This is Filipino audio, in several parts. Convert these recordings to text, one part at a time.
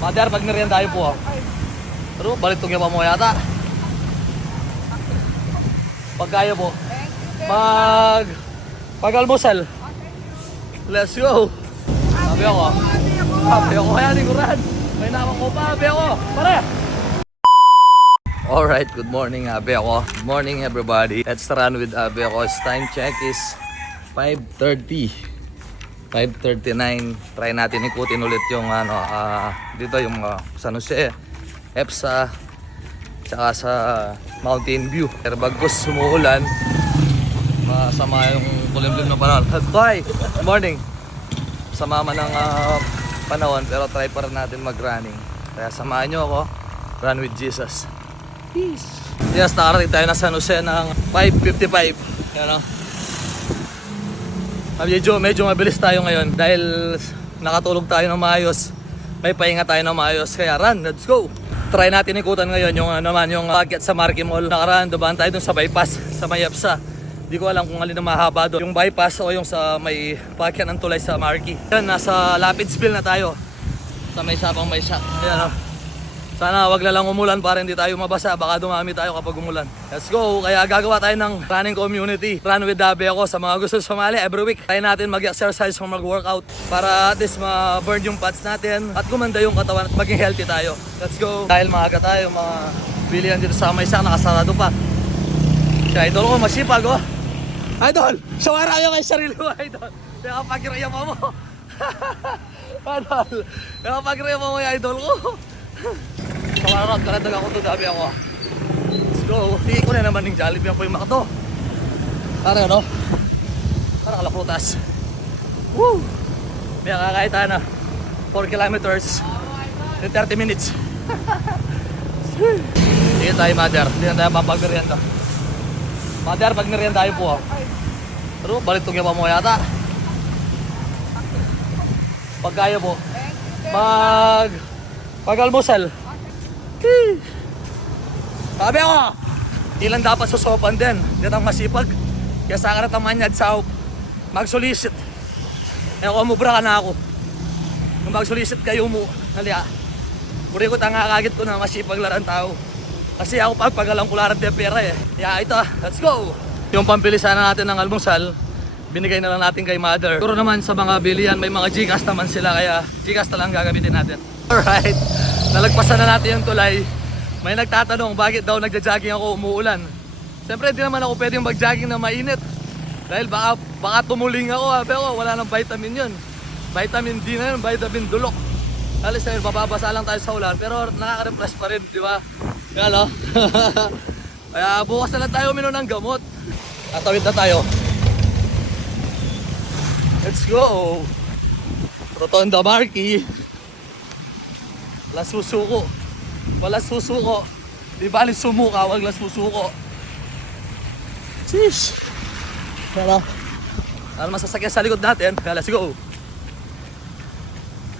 Mother, pag merienda tayo po. Pero balik tong mo yata. Pag kaya po. Pag... Pag almusal. Let's go. Sabi ako. Sabi ako kaya likuran. May naman ko pa. Sabi ako. Pare! Alright, good morning Abe ako. Good morning everybody. Let's run with Abe ako. Time check is 5.30. 5.39. Try natin ikutin ulit yung ano, ah, dito yung uh, San Jose, EPSA, tsaka sa Mountain View. Pero bagkus sumuulan, masama yung kulimlim ng panahon. Hoy! Good morning! Sama man ng ah, panahon pero try pa rin natin mag-running. Kaya samahan nyo ako. Run with Jesus. Peace! Yes, nakarating tayo na San Jose ng 5.55. Yan o. Medyo, medyo mabilis tayo ngayon dahil nakatulog tayo ng maayos. May pahinga tayo ng maayos. Kaya run, let's go! Try natin ikutan ngayon yung ano naman, yung packet sa Marky Mall. Nakaraan, dumaan tayo dun sa bypass sa Mayapsa. Di ko alam kung alin ang mahaba doon. Yung bypass o yung sa may packet ng tulay sa Marky. Yan, nasa Lapidville na tayo. Sa may sapang may shop. Ayan o. Sana wag na lang umulan para hindi tayo mabasa. Baka dumami tayo kapag umulan. Let's go! Kaya gagawa tayo ng running community. Run with Dabe ako sa mga gusto sumali every week. Try natin mag-exercise o mag-workout para at least ma-burn yung fats natin at gumanda yung katawan at maging healthy tayo. Let's go! Dahil maaga tayo, mga bilihan dito sa may sa nakasarado pa. Kaya idol ko, masipag oh. Idol! Sawara kayo kay sarili mo, idol. Kaya kapag mo mo. idol! Kaya kapag mo mo yung idol ko. Kawarap, kaladag ako to, sabi ako. Let's go. Tingin ko na naman ng Jollibee po yung makato. Para ano? Para kalaprutas. Woo! May kakakita na. 4 kilometers in 30 minutes. Tingin tayo, mother. Tingin tayo papagmerienda. Mother, pag merienda tayo po. ah. Pero balik tong mo yata. Pag kaya po. Pag... Pag almusal. Sabi ako, ilan dapat susopan din. Yan ang masipag. Kaya sa akin ang manyad sa magsolicit. Eh ako, mubra ka na ako. Kung magsolicit kayo mo, halika. Puri ko tanga kagit ko na masipag laran tao. Kasi ako pag pagalang kularan de pera eh. Kaya ito, let's go! Yung pampili sana natin ng almusal, binigay na lang natin kay mother. Pero naman sa mga bilihan, may mga Gcash naman sila kaya Gcash na lang gagamitin natin. Alright, nalagpasan na natin yung tulay. May nagtatanong bakit daw nagja-jogging ako umuulan. Siyempre hindi naman ako pwedeng mag-jogging na mainit. Dahil baka, baka tumuling ako ha, pero wala nang vitamin yun. Vitamin D na yun, vitamin dulok. Alis tayo, bababasa lang tayo sa ulan, pero nakaka-refresh pa rin, di ba? Kaya no? Kaya bukas na lang tayo uminom ng gamot. Tatawid na tayo. Let's go! Rotonda Marquee. Wala susuko. Wala susuko. Di bali sumuka, wag lang susuko. Sheesh! Tara. Ano masasakyan sa likod natin? Kaya let's go!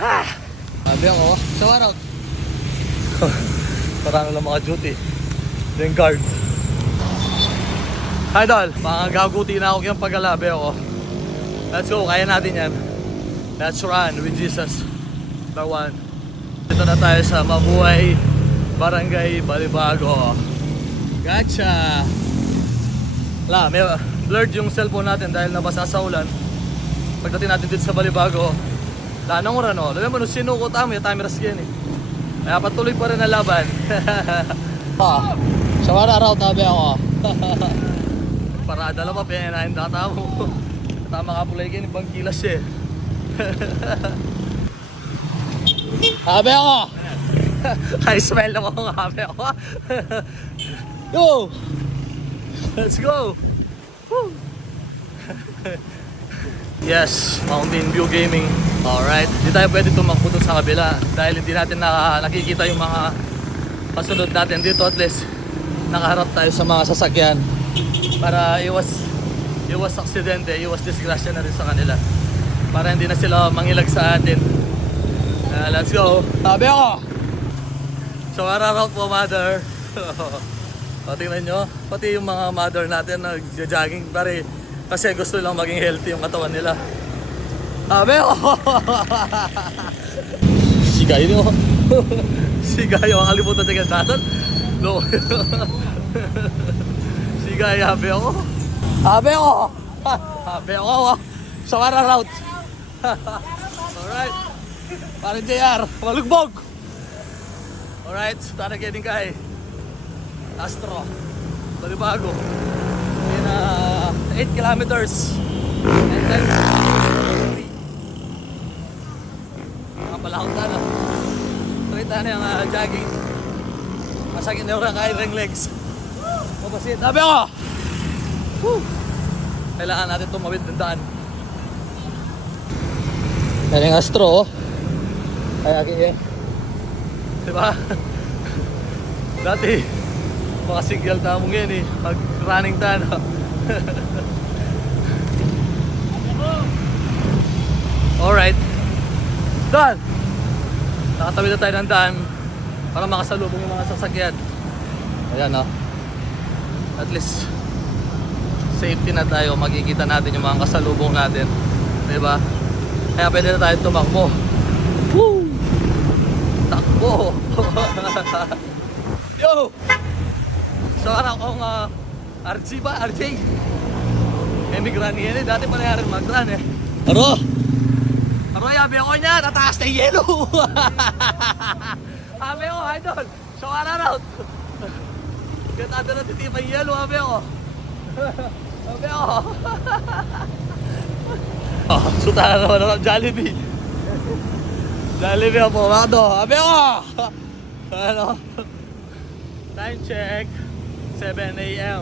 Ha! Sabi ako, sa warot. Parang lang mga duty. Then guard. Idol, mga gaguti na ako yung pagkalabi ako. Let's go, kaya natin yan. Let's run with Jesus. The one. Dito na tayo sa Mabuhay, Barangay Balibago. Gotcha! Wala, may blurred yung cellphone natin dahil nabasa sa ulan. Pagdating natin dito sa Balibago, wala nang oras no. Alam mo, nung sinuko tamo, yung timer skin eh. Kaya patuloy pa rin ang laban. ah, sa araw tabi ako. Parada lang pa, pinanahin na tamo. Tama ka pulay kayo, ibang kilas eh. Habi ako! Ay, smell naman ako habi ako. Go! Let's go! Woo! yes, Mountain View Gaming. Alright, hindi tayo pwede tumakbo sa kabila dahil hindi natin na, nakikita yung mga pasunod natin dito at least nakaharap tayo sa mga sasakyan para iwas iwas aksidente, iwas disgrasya na rin sa kanila para hindi na sila mangilag sa atin. Uh, let's go! Sabi ako! So, araw po, mother. o, tingnan nyo. Pati yung mga mother natin nag-jogging. Pare, kasi gusto lang maging healthy yung katawan nila. Sabi ako! Sigay nyo. si Gaya, makalimutan tingnan natin. No. si Gaya, habi ako. Habi ako! Habi ako. Sa Wara route. Alright. Parang JR, malugbog. Alright, tara getting kay Astro. Balibago. In uh, 8 kilometers. And then, mga palakot na na. Nakita na yung uh, jogging. Masakit na yung kairing legs. Mabasit. Sabi ako! Woo! Kailangan natin tumawid ng daan. Yan yung astro, oh. Ay, agi yan. Diba? Dati, mga signal na mong yan eh. Pag running tan. Alright. Daan! Nakatawid na tayo ng daan para makasalubong yung mga sasakyan. Ayan oh. At least safety na tayo. Makikita natin yung mga kasalubong natin. Diba? Kaya pwede na tayo tumakbo. Woo! Takbo! Yo! So ano akong uh, RG ba? RJ? Emigran yan eh. Dati pa nangyari mag-run eh. Aro! Aro, yabi ako niya. Tataas na yellow. Habi ako, idol. So route. Gatado na titipa yung yellow. Habi ako. Habi ako. oh, suta na naman ako. Jollibee. Ako. Makdo. Habi ako. Ano? Time check. 7 a.m.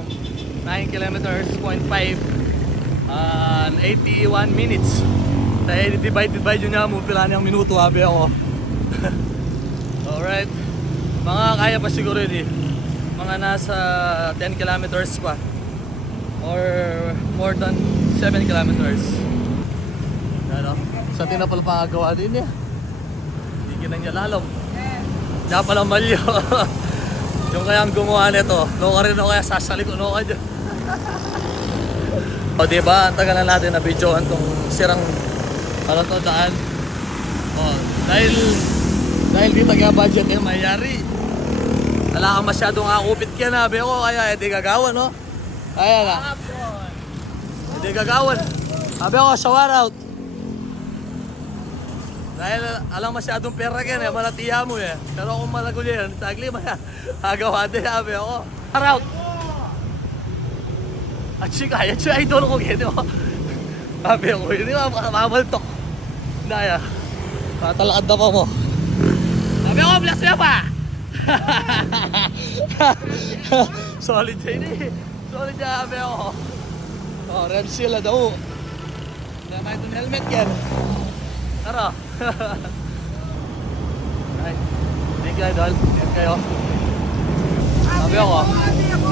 9 kilometers, 0.5 and 81 minutes. Dahil divide divide yun mo pila niyang minuto habi ako. Alright. Mga kaya pa siguro yun eh. Mga nasa 10 kilometers pa. Or more than 7 kilometers. Ano? Sa tinapal pa gawa din niya. Kinang niya lalom. Kaya pala malyo. Yung kayang gumawa nito, no ka rin o kaya sasalik ko, no ka dyan. o diba, ang tagal na natin na videohan tong sirang ano to daan. O, dahil dahil di taga budget yung mayari. Wala kang masyadong akupit ka na, ko, kaya hindi gagawan, no? Kaya na. Hindi gagawan. Sabi ko, shower out. Dahil alam masyadong pera yan, eh, malatiya mo eh. Pero kung malagol yan, sagli maya. Agawa din, sabi ako. Around! At siya kaya, siya idol ko gini mo. Sabi ako, hindi mo makamaltok. Daya, tatalakad na pa mo. Sabi ako, bless mo pa! Solid yan eh. Solid yan, sabi ako. Oh, red seal na daw. Tama itong helmet yan. Tara. Ay, thank you, idol. Thank kayo. Sabi ako.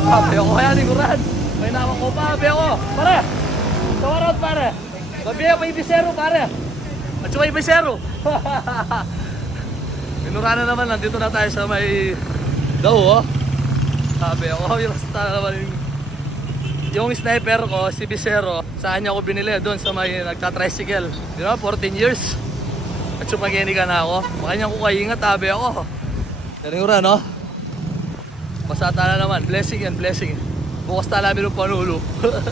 Sabi ako kaya liguran. May naman ko pa. Sabi ako. Pare. Tawarot pare. Sabi ako may bisero pare. At saka may bisero. Pinura na naman. Nandito na tayo sa may daw oh. Sabi ako. Yung basta naman yung yung sniper ko, si Bisero, saan niya ako binili? Doon sa may nagta-tricycle. Di ba? 14 years. At sumagini ka na ako. Makanya ko kaingat, tabi ako. Yung no? Masata na naman. Blessing yan, blessing. Bukas tala namin ng panulo.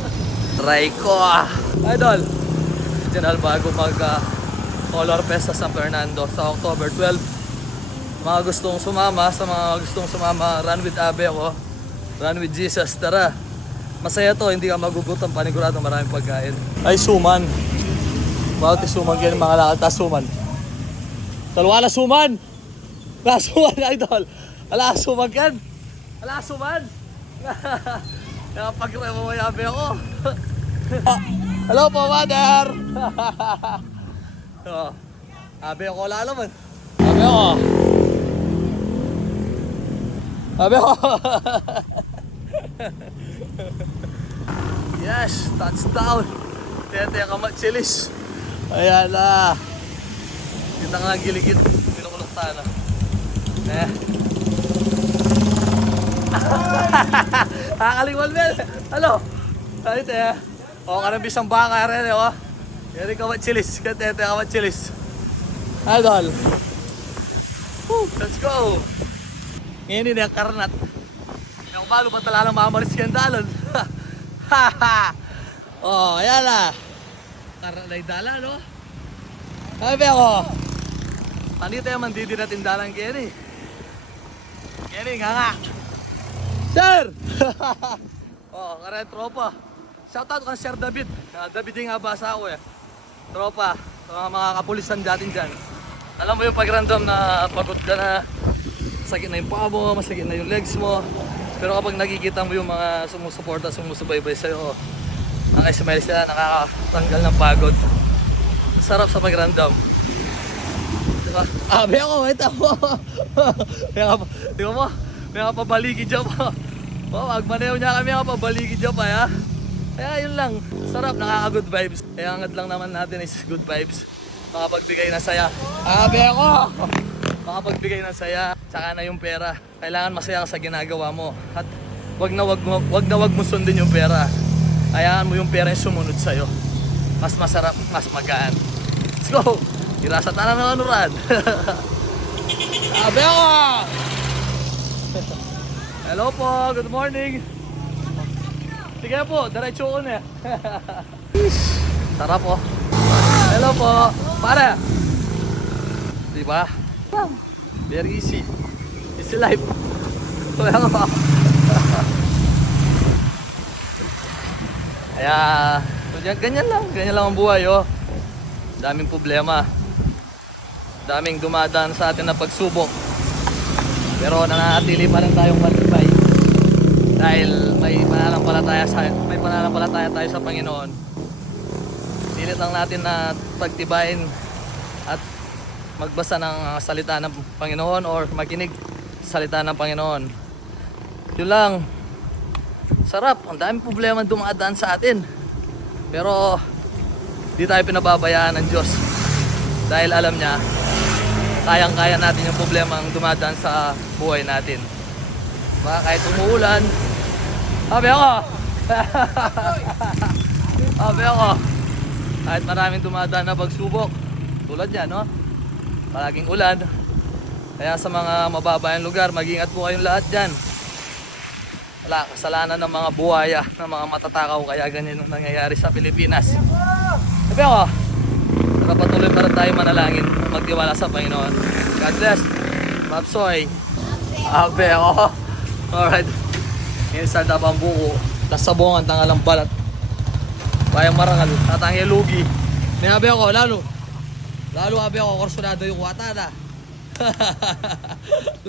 Try ko ah. Idol. General bago mag uh, Color Fest sa San Fernando sa October 12. Mga gustong sumama, sa mga gustong sumama, run with Abe ako. Run with Jesus, tara. Masaya to, hindi ka magugutom, panigurado maraming pagkain. Ay, suman. Bawat suman kayo mga lakad, tas suman. Talwala suman! La suman, idol! Ala suman kan! Ala suman! Nakapag-rem ako. Hello po, mother! oh, abi ako wala naman. Abi ako. Abi ako. yes, touchdown. Tete ka chilis. Ayan na. Kita nga giligit. Pinukulong tayo na. Eh. Nakakaliwan din. Ano? Ay, te. O, ka ng bisang baka rin eh, oh. Yan ka chilis. Katete ka chilis. Idol. Woo. Let's go! Ngayon yun yung karnat. Yung balo pa tala ng mamaris kang dalon. oh, ayan na. Karnat na yung dala, no? Sabi ako. Pandito yung mandidi na tindalang Kenny. Kenny, nga nga. Sir! oh, kare tropa. Shoutout kang Sir David. Uh, David yung nga basa ako eh. Tropa, mga, mga kapulisan dyan dyan. Alam mo yung pag-random na pagod ka na, sakit na yung paa mo, masakit na yung legs mo. Pero kapag nakikita mo yung mga sumusuporta, sumusubaybay sa'yo, nakasmile sila, nakakatanggal ng pagod. Sarap sa pag-random. Diba? Ah, may ako, wait ako. may ako, di mo, may ako pabaligi dyan pa. Oh, magmaneho niya kami ako pabaligi dyan pa, ha? Kaya yun lang, sarap, nakaka-good vibes. Kaya angad lang naman natin is good vibes. Makapagbigay ng saya. Abi ako! Makapagbigay ng saya, tsaka na yung pera. Kailangan masaya ka sa ginagawa mo. At wag na wag, mo- wag na wag mo sundin yung pera. Hayaan mo yung pera yung sumunod sa'yo. Mas masarap, mas magaan. Let's go! Irasa tanan ng anuran. Abi ako! Hello po, good morning. Sige po, diretso ko na. Sarap po. Hello po. Para. Di ba? Very easy. Easy life. Kaya ka pa. Kaya, ganyan lang. Ganyan lang ang buhay, oh. Daming problema. Daming dumadaan sa atin na pagsubok. Pero nananatili pa rin tayong matibay dahil may pananampalataya sa may pananampalataya tayo sa Panginoon. Pilit lang natin na pagtibayin at magbasa ng uh, salita ng Panginoon or makinig sa salita ng Panginoon. Yun lang. Sarap. Ang daming problema dumadaan sa atin. Pero di tayo pinababayaan ng Diyos. Dahil alam niya, kayang-kaya natin yung problema ang dumadaan sa buhay natin. Baka kahit umuulan, sabi ako! sabi ako! Kahit maraming dumadaan na pagsubok, tulad yan, no? Palaging ulan. Kaya sa mga mababayang lugar, mag-ingat po kayong lahat dyan. Wala, kasalanan ng mga buhaya, ng mga matatakaw, kaya ganyan yung nangyayari sa Pilipinas. Sabi ako, Tara patuloy pa rin tayo manalangin, magtiwala sa Panginoon. God bless. Mapsoy. Abe ako. Alright. Ngayon sa dabang buko. Tas sabongan, tangalang balat. Bayang marangal. Tatangya lugi. May abe ako, lalo. Lalo abe ako, korsunado yung wata na.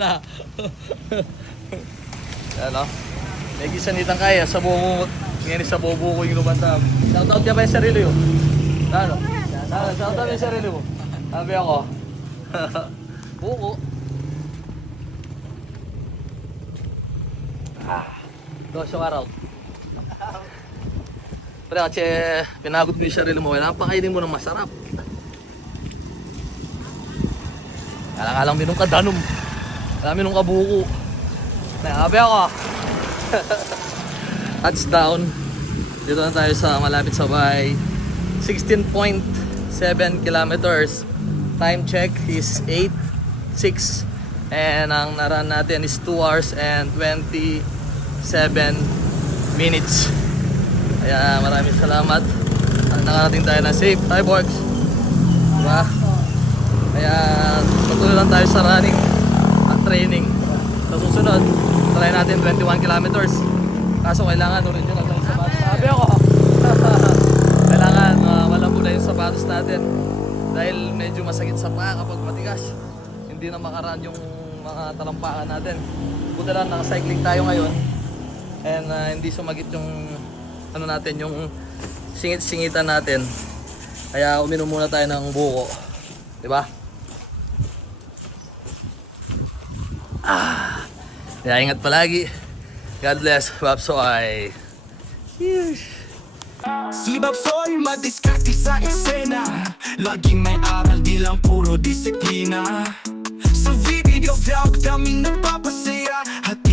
La. Ano? May gisanitan kaya sa buko. Ngayon sa buko ko yung lumandam. Shoutout niya ba yung sarili yun? Lalo. Ah, shout out yung sarili mo. Sabi ako. Buko. Ah, dos yung araw. Pero kasi pinagod mo yung sarili mo, kailangan pakainin mo ng masarap. Kailangan ka lang minong kadanom. Kailangan minong kabuko. Sabi ako. Touchdown. Dito na tayo sa malapit sa bahay. 16.7 kilometers. Time check is 8.6 and ang naran natin is 2 hours and 27 minutes. Kaya maraming salamat. Nakarating tayo na safe. Hi, Borgs. Diba? Kaya patuloy lang tayo sa running at training. Sa susunod, try natin 21 kilometers. Kaso kailangan original na yung sapatos. Sabi ako, sapatos natin. Dahil medyo masakit sa paa kapag matigas. Hindi na makaraan yung mga talampakan natin. Buti lang naka-cycling tayo ngayon. And uh, hindi sumagit yung ano natin, yung singit-singitan natin. Kaya uminom muna tayo ng buko. 'Di ba? Ah. Kaya ingat palagi. God bless. Babsoy. Yeesh. Si Babsoy madiskarte sa eksena. Laging may aral, di lang puro disiplina. Sa video vlog, daming nagpapasaya Hatid